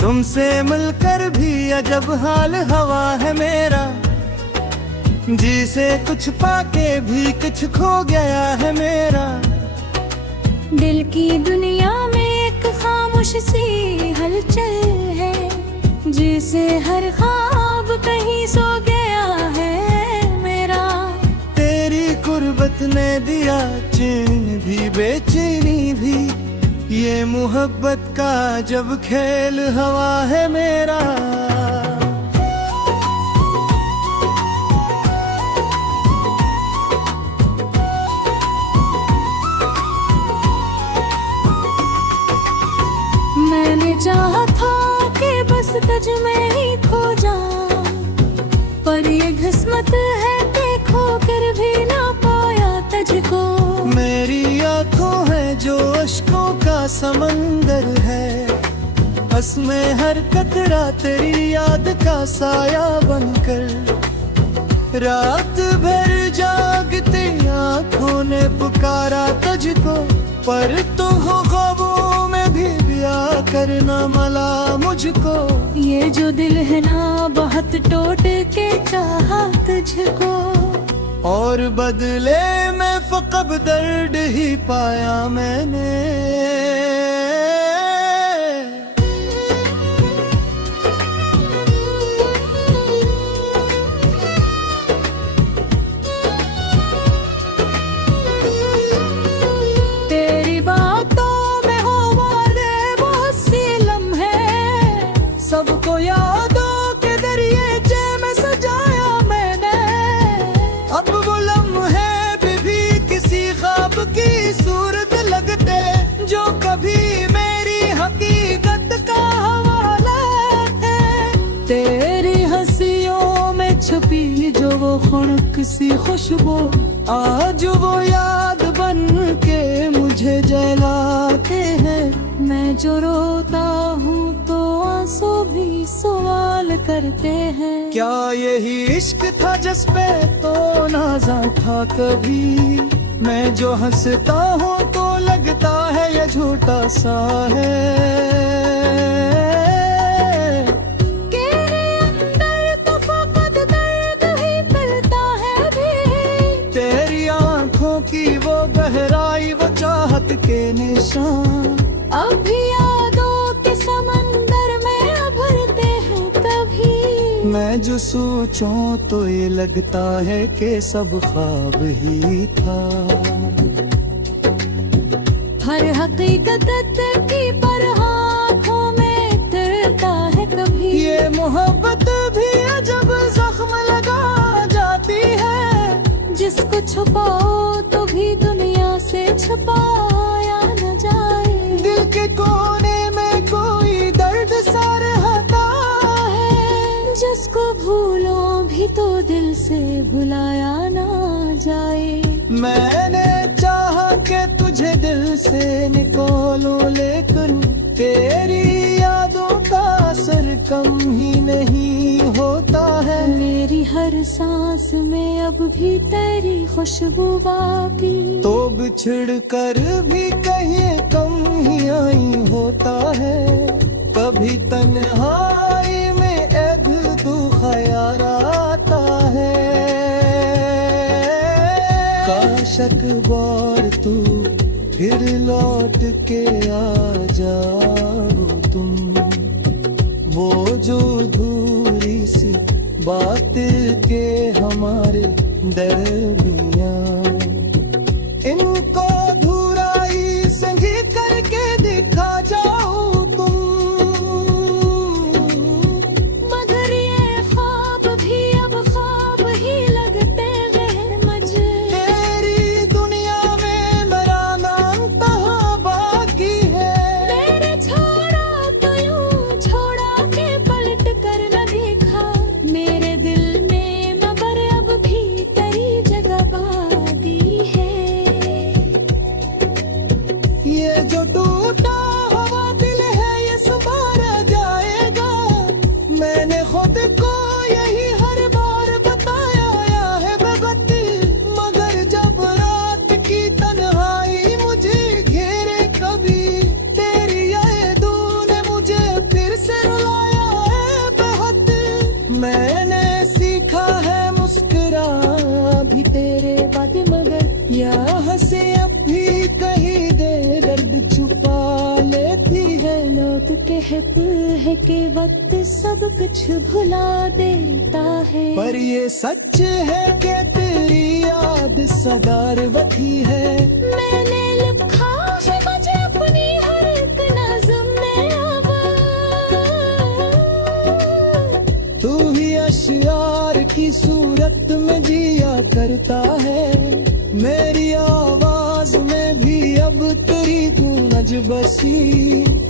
तुमसे मिलकर भी अजब हाल हवा है मेरा, जी से कुछ पाके भी कुछ खो गया है मेरा। दिल की दुनिया में एक खामोश सी हलचल है, जिसे हर ख्वाब कहीं सो गया है मेरा। तेरी कुर्बत ने दिया चैन भी बेचैनी भी, ये मोहब्बत का जब खेल हवा है मेरा। मैंने चाहा था कि बस तुझ में ही खो जाऊं, पर ये किस्मत है देखो कर भी ना पाया तुझको। मेरी आंखों है जो अश्कों का समंदर है, बस में हर कतरा तेरी याद का साया बनकर। रात भर जागते आंखों ने पुकारा तुझको, पर तुम हो ख्वाबों में भी ब्याह करना मला मुझको। ये जो दिल है ना बहुत टूट के चाहा तुझको, और बदले में फकत दर्द ही पाया मैंने। तेरी बातों में हो वाले बहुत सी लम्हे, सबको यादों के दरिएचे में सजाया मैंने। अब वो लम्हे भी किसी ख्वाब की सूरत लगते, जो कभी मेरी हकीकत का हवाला है। तेरी हंसियों में छुपी जो वो खुनक सी खुशबू, आज वो याद बन के मुझे जलाते हैं। मैं जो रोता हूँ तो आंसू भी सवाल करते हैं। क्या यही इश्क था जिस पे तो नाज़ा था कभी, मैं जो हंसता हूँ तो लगता है ये झूठा सा है। तेरे अंदर तो फकत दर्द ही मिलता है अभी, तेरी आंखों की वो गहराई वो चाहत के निशान, अभी यादों के समंदर में उभरते हैं तभी। मैं जो सोचूं तो ये लगता है कि सब ख्वाब ही था। हर हकीकत की पर आँखों में डरता है कभी। ये मोहब्बत भी अजब जख्म लगा जाती है, जिसको छुपाओ तो भी दुनिया से छुपाया न जाए। दिल के कोने में कोई दर्द सा रहता है, जिसको भूलो भी तो दिल से भुलाया ना जाए। मैंने चाहा कि तुझे दिल से निकालूं, लेकिन तेरी यादों का असर कम ही नहीं होता है। मेरी हर सांस में अब भी तेरी खुशबू बाकी, तो बिछड़ कर भी कहीं कम ही आई होता है। कभी तन्हाई में एक तू ख्याल आता है, काश एक बार तू फिर लौट के आ जाओ तुम। वो जो अधूरी सी बात के हमारे दरमियां, इनको अधूराई संगी करके दिखा जाओ तुम। मगर ये ख्वाब भी अब ख्वाब ही लगते हैं मुझे। तेरी दुनिया में मेरा नाम कहाँ बाकी है। मेरे छोड़ा तो यूं छोड़ा के पलट कर न देखा, मेरे दिल में मगर अब भी तेरी जगह है कि वक्त सब कुछ भुला देता है। पर ये सच है कि तेरी याद सदारवती है। मैंने लिखा है मुझे अपनी हर एक नज़्म में अब। तू ही अशयार की सूरत में जिया करता है। मेरी आवाज में भी अब तेरी गूंज बसी।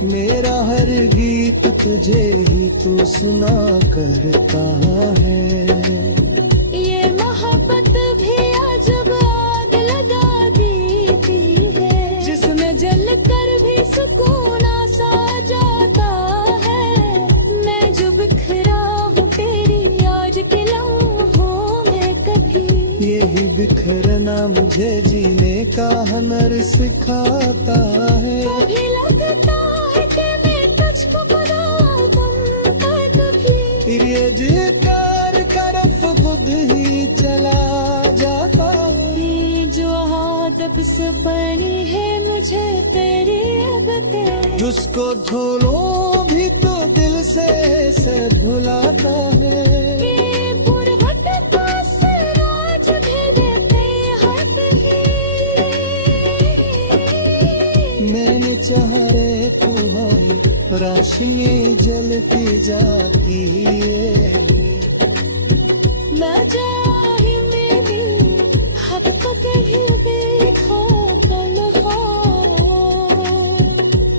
मेरा हर गीत तुझे ही तू सुना करता है। ये मोहब्बत भी अजब आग लगा देती है, जिसमें जल कर भी सुकून सा जाता है। मैं जो बिखरा हूँ तेरी आज के लम्हों में कभी। यही बिखरना मुझे जीने का हुनर सिखाता है। कभी लगता है कि मैं तुझको खुदा बनता कभी। फिर ये जिक्र करफ खुद ही चला जाता। ये जो आदत से बनी है मुझे तेरी अबते, जिसको धुलो भी तो दिल से भुलाता है। ये पुरवट का सराज भी देते हैं कहीं। मैंने चाहे तुम्हारी राशि जलती जाती है। मैं जाही में भी हद तक ही देखा तन्हा।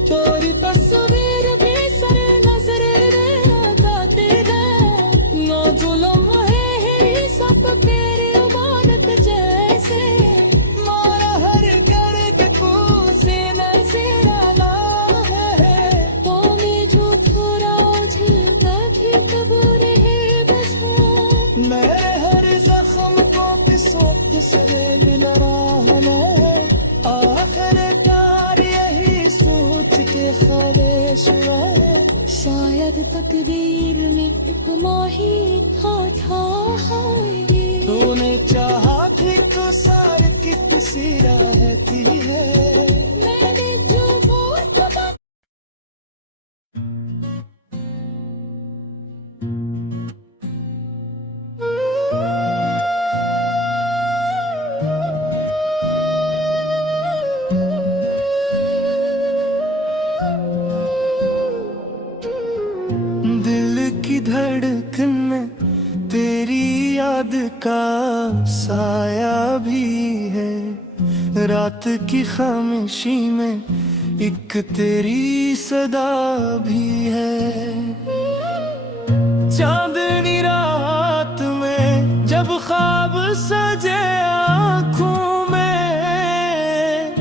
तेरी तस्वीर भी सर नजर लगाते हैं। ना जुल्म है सब तेरी इबादत जैसे। मारा हर गर्द को सीने से डाला है। तो मैं जो थोड़ा झिलता भी कबूर है बचा। मेरे हर जख्म को पिसोत से मिल रहा है। आखिरकार यही सोच के ख्वाहिश है। शायद तकदीर में एक माही था ये। तूने चाहा थी तो सार की तुसी रहती है। मैंने जो वो खुदा दिल की धड़कन में तेरी याद का साया भी है। रात की खामोशी में एक तेरी सदा भी है। चांदनी रात में जब ख्वाब सजे आँखों में,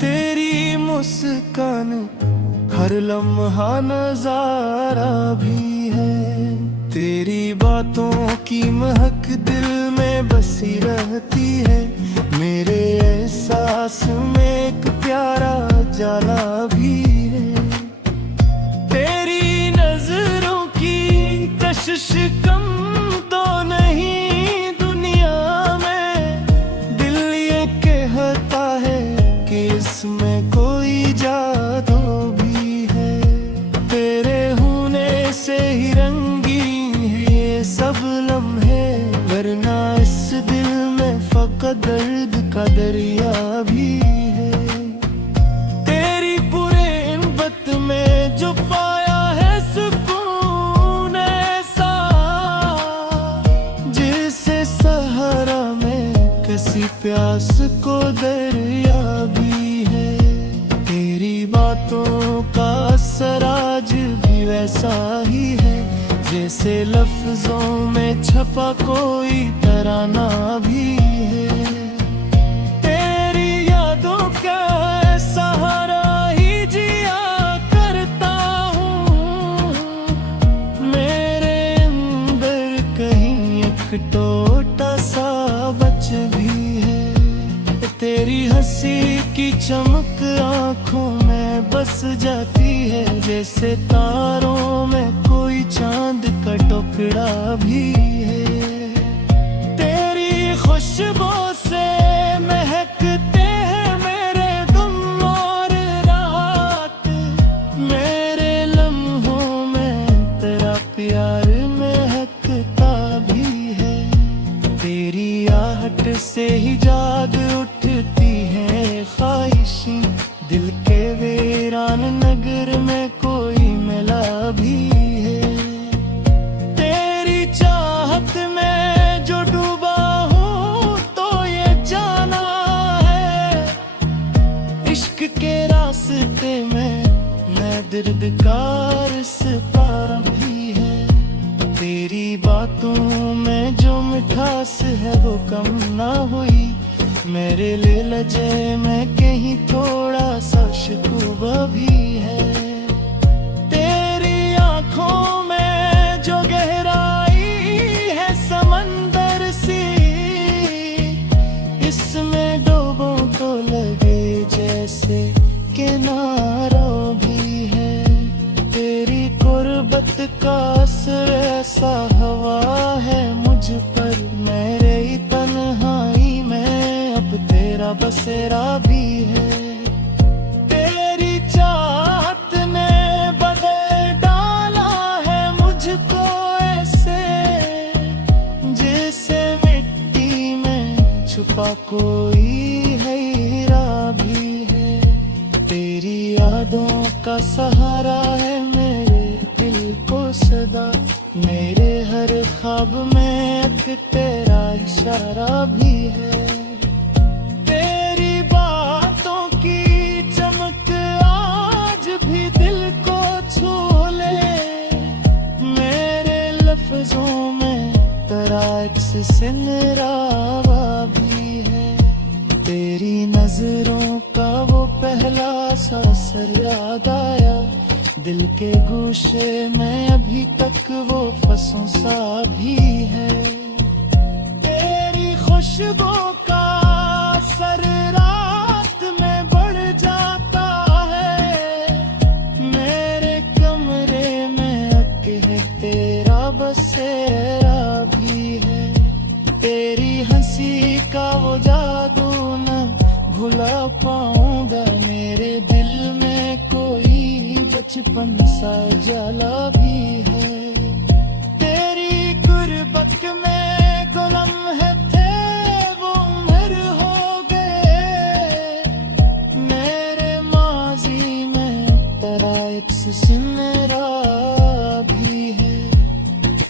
तेरी मुस्कान हर लम्हा नजारा भी है। तेरी बातों की महक दिल में बसी रहती है। मेरे एहसास में एक प्यारा जाला भी है। तेरी नजरों की कशिश कम तो नहीं दुनिया में। दिल ये कहता है कि इसमें कोई जादू भी है। तेरे होने से ही रंगीन है ये सब लम्हे, वरना इस दिल में फकत दर्द का दरिया भी है। तेरी पुरैनबत में जो पाया है सुकून ऐसा, जिसे सहारा में किसी प्यास को दरिया भी है। तेरी बातों का असर आज भी वैसा ही है, जैसे लफ्जों में छपा कोई तराना भी है। तेरी यादों का सहारा ही जिया करता हूँ। मेरे अंदर कहीं एक टोटा सा बच भी है। तेरी हंसी की चमक आँखों में बस जाती है, जैसे तारों में कोई चांद का टुकड़ा भी है। तेरी खुशबू से महकते हैं मेरे गुम और रात। मेरे लम्हों फिक्र में कोई मिला भी है। तेरी चाहत में जो डूबा हूँ तो ये जाना है, इश्क के रास्ते में मैं दिर्दकार सिपारा भी है। तेरी बातों में जो मिठास है वो कम ना हुई, मेरे लिए लजे में कहीं थोड़ा सा शिकवा भी है। तेरी आंखों में जो गहराई है समंदर सी, इसमें डूबूं तो लगे जैसे किनारा भी है। तेरी गुर्बत का असर ऐसा हवा है मुझ पर, मेरे ही तन्हाई में अब तेरा बसेरा भी है। तेरी चाहत ने बदल डाला है मुझको ऐसे, जैसे मिट्टी में छुपा कोई हीरा भी है। तेरी यादों का सहारा है मेरे दिल को सदा, मेरे हर ख्वाब में एक तेरा इशारा भी है। तेरी बातों की चमक आज भी दिल को छू ले, मेरे लफ्जों में तेरा अक्स सिमरावा भी है। तेरी नजरों का वो पहला सा असर याद आया, दिल के गोशे में अभी तक वो फंसों सा भी है। तेरी खुशबू का असर रात में बढ़ जाता है, मेरे कमरे में अके है तेरा बसेरा भी है। तेरी हंसी का वो जादू न भुला पाऊंगा, मेरे दिल में कोई बचपन सा जाला भी है। तेरी गुर्बत में गुलाम है थे वो उम्र हो गए, मेरे माजी में तेरा एक सिमरा भी है।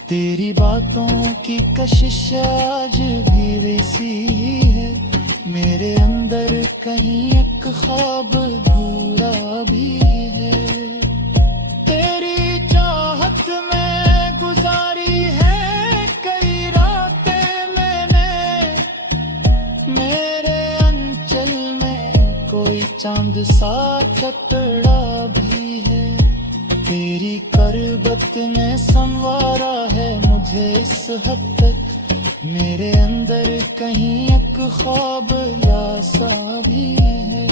तेरी बातों की कशिश आज भी वैसी ही है, मेरे अंदर कहीं एक ख्वाब अधूरा भी है। तेरी चाहत में गुजारी है कई रातें मैंने, मेरे अंचल में कोई चांद सा टकरा भी है। तेरी करबत ने संवारा है मुझे इस हद तक, मेरे अंदर कहीं एक ख्वाब यासा भी है।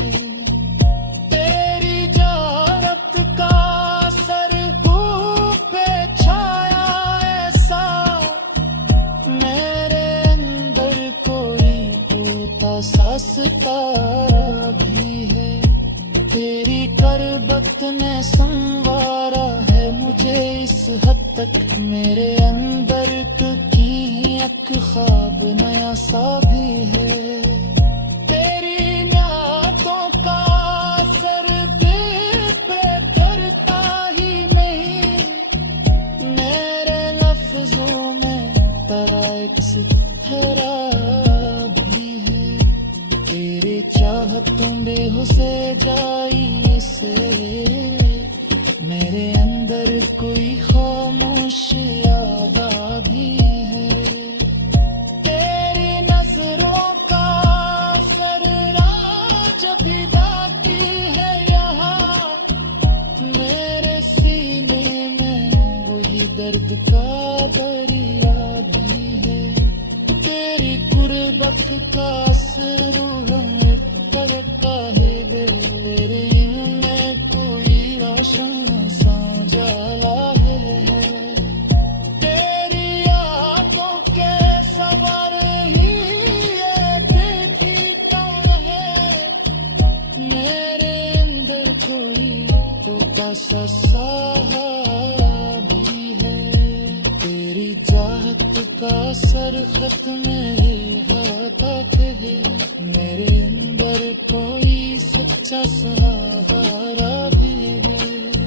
तेरी जारत का असर पे छाया ऐसा, मेरे अंदर कोई टूटा सा सितारा भी है। तेरी करबत ने संवारा है मुझे इस हद तक, मेरे अंदर की एक ख्वाब नया सा भी है। तेरी नियातों का असर दिल पे करता ही नहीं, मेरे लफ्जों में तेरा एक सितारा भी है। तेरी चाहतों बेहुसे जाई से, मेरे अंदर कोई खामोश याद भी है। तेरी नजरों का असर राज भी बाकी है यहाँ, मेरे सीने में वही दर्द का दरिया भी है। तेरी गुर्बत का असर करता है मेरे में कोई रोशन सा जाला है। तेरी आंखों के सवार ही ये देखी कौन है, मेरे अंदर कोई टूटा सा भी है। तेरी चाहत का सर खत में तक है, मेरे अंदर कोई सच्चा सहारा भी है।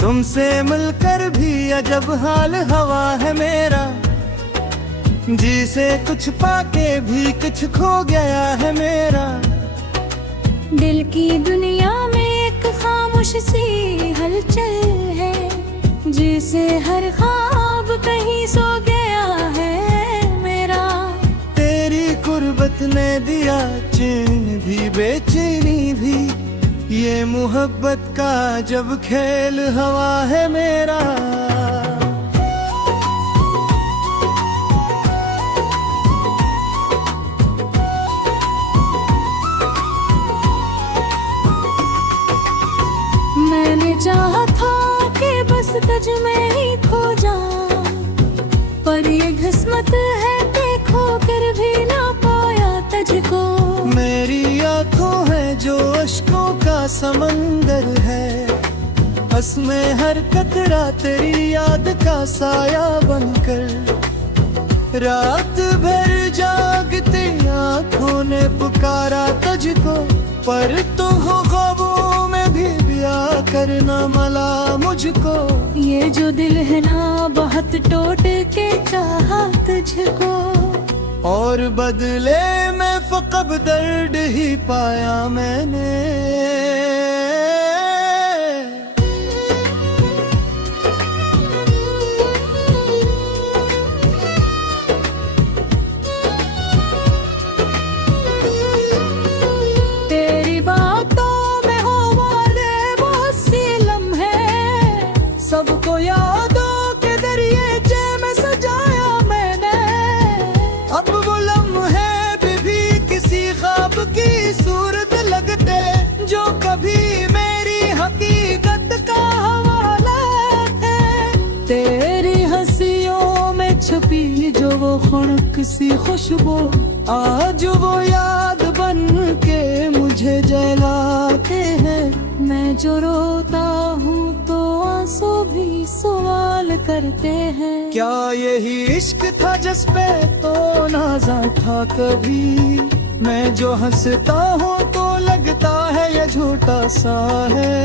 तुमसे मिलकर भी अजब हाल हवा है मेरा, जिसे कुछ पाके भी कुछ खो गया है मेरा। दिल की दुनिया में एक खामोश सी हलचल है, जिसे हर ख्वाब कहीं सो गया है मेरा। तेरी कुर्बत ने दिया चैन भी बेचैनी भी, ये मोहब्बत का जब खेल हवा है मेरा। मैंने चाहा था कि बस तुझ में ही खो जाऊं, पर ये किस्मत है देखो कर भी ना पाया तुझको। मेरी आंखों है जो अश्कों का समंदर है, बस में हर कतरा तेरी याद का साया बनकर। रात भर जागते आंखों ने पुकारा तुझको, पर तू हो ख्वाबों में भी ब्याह करना मला मुझको। ये जो दिल है ना बहुत टूट के चाहा तुझको, और बदले में फकत दर्द ही पाया मैंने। तेरी बातों में हो वाले बहुत सी लम्हे, सबको यादों के दरिएचे में सजाया मैंने। अब वो लम्हे भी किसी ख्वाब की सूरत लगते, जो कभी मेरी हकीकत का हवाला है। तेरी हंसियों में छुपी जो वो खुनक सी खुशबू, आज वो याद बन के मुझे जलाते हैं। मैं जो रोता हूँ तो आंसू भी सवाल करते हैं। क्या यही इश्क था जिस पे तो नाज़ा था कभी, मैं जो हंसता हूँ तो लगता है ये झूठा सा है।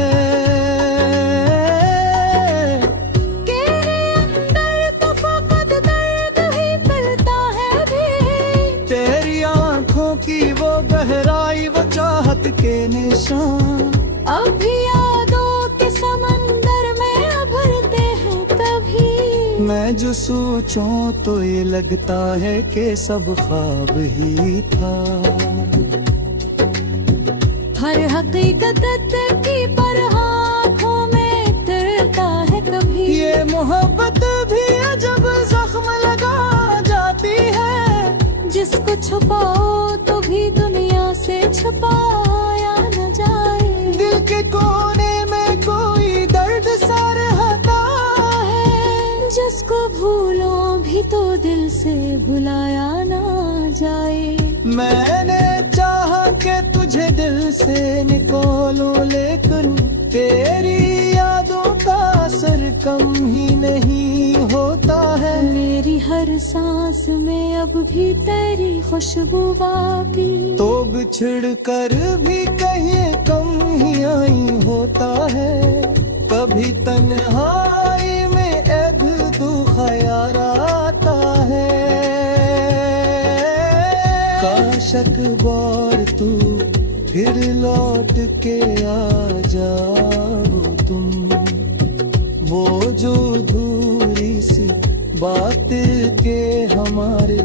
तेरे अंदर तो फकत दर्द ही मिलता है अभी, तेरी आंखों की वो गहराई वो चाहत के निशान, अभी यादों के समंदर में उभरते हैं कभी। मैं जो सोचूं तो ये लगता है कि सब ख्वाब ही था। हर हकीकत की पर आँखों में डरता है कभी। ये मोहब्बत भी अजब जख्म लगा जाती है, जिसको छुपाओ तो भी दुनिया से छुपाया न जाए। दिल के कोने में कोई दर्द सा रहता है, जिसको भूलो भी तो दिल से भुलाया ना जाए। मैंने चाहा कि तुझे दिल से निकालूं, लेकिन तेरी यादों का असर कम ही नहीं होता है। मेरी हर सांस में अब भी तेरी खुशबू बाकी, तो बिछड़ कर भी कहीं कम ही आई होता है। कभी तन्हाई में एक दू ख्याल आता है, काश एक बार तू फिर लौट के आ जाओ तुम। वो जो दूरी सी बात के हमारे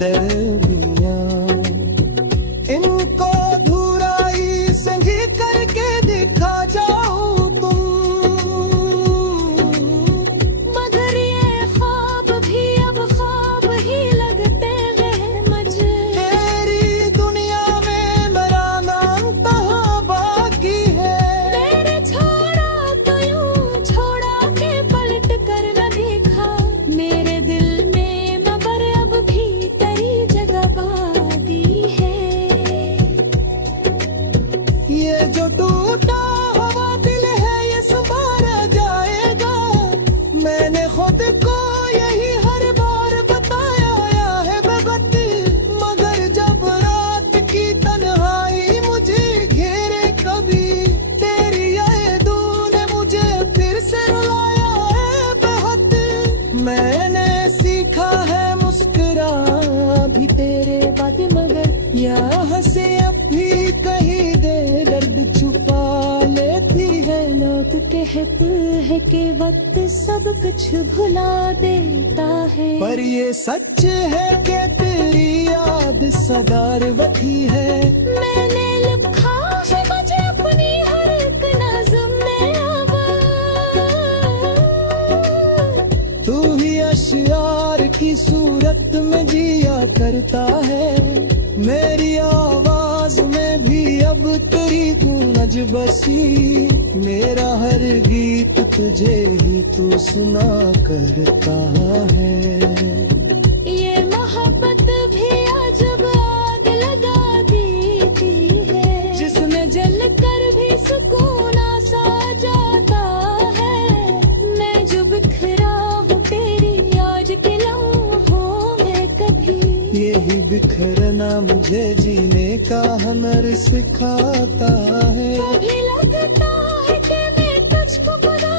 दरमियां, इनको धुराई संगी करके दिखा जाओ तुम। मगर ये ख्वाब भी अब ख्वाब ही लगते हैं मुझे। तेरी दुनिया में मेरा नाम कहाँ बाकी है। मेरे छोड़ा तो यूं छोड़ा के पलट कर न देखा, मेरे दिल में मगर अब भी तेरी जगह हकीकत है कि वक्त सब कुछ भुला देता है। पर ये सच है कि तेरी याद सदारवती है। मैंने लिखा है मुझे अपनी हर एक नज़्म में अब, तू ही अशयार की सूरत में जिया करता है। मेरी आवाज में भी अब तेरी गूंज बसी। मेरा हर गीत तुझे ही तो सुना करता है। ये मोहब्बत भी अजब आग लगा देती है, जिसमें जल कर भी सुकून सा जाता है। मैं जो बिखरा हूँ तेरी आज के लम्हों में कभी, यही बिखरना मुझे जीने का हुनर सिखाता है। कभी लगता है कि मैं तुझको खुदा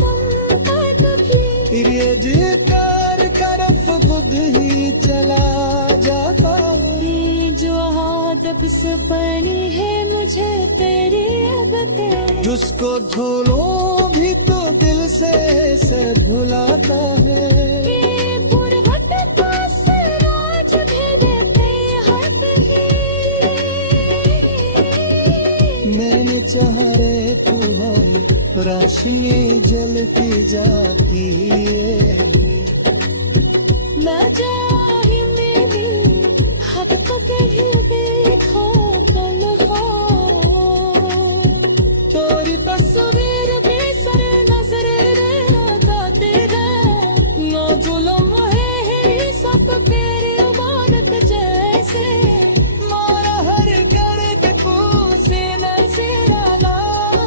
बनता कभी, फिर ये जिक्र करफ खुद ही चला जाता। ये जो आदब से बनी है मुझे तेरी अबते, जिसको धोलो भी तो दिल से भुलाता है। ये पुरवत से राज भी देते हैं कहीं। मैंने चाहे तुम्हारी राशि जलती जाती है। मैं चाहे मेरी हद तक ही देखो तन्हा, तेरी तस्वीर भी सर नजर लगाते हैं। ना जुल्म है सब तेरी इबादत जैसे, मारा हर गर्द को सीने से डाला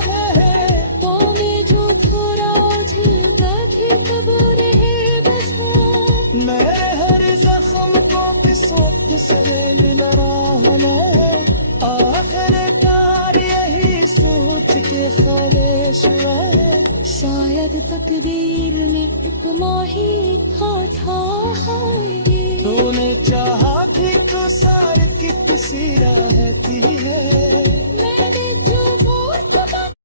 है। तो मैं जो थोड़ा झिलका भी कबूर है बचा। मैं हर जख्म को किस्मत से मिल रहा मैं। आखिरकार यही सोच के ख्वाहिश है। शायद तकदीर में एक माही था तूने चाहा कि तो सार की तुसी रहती है।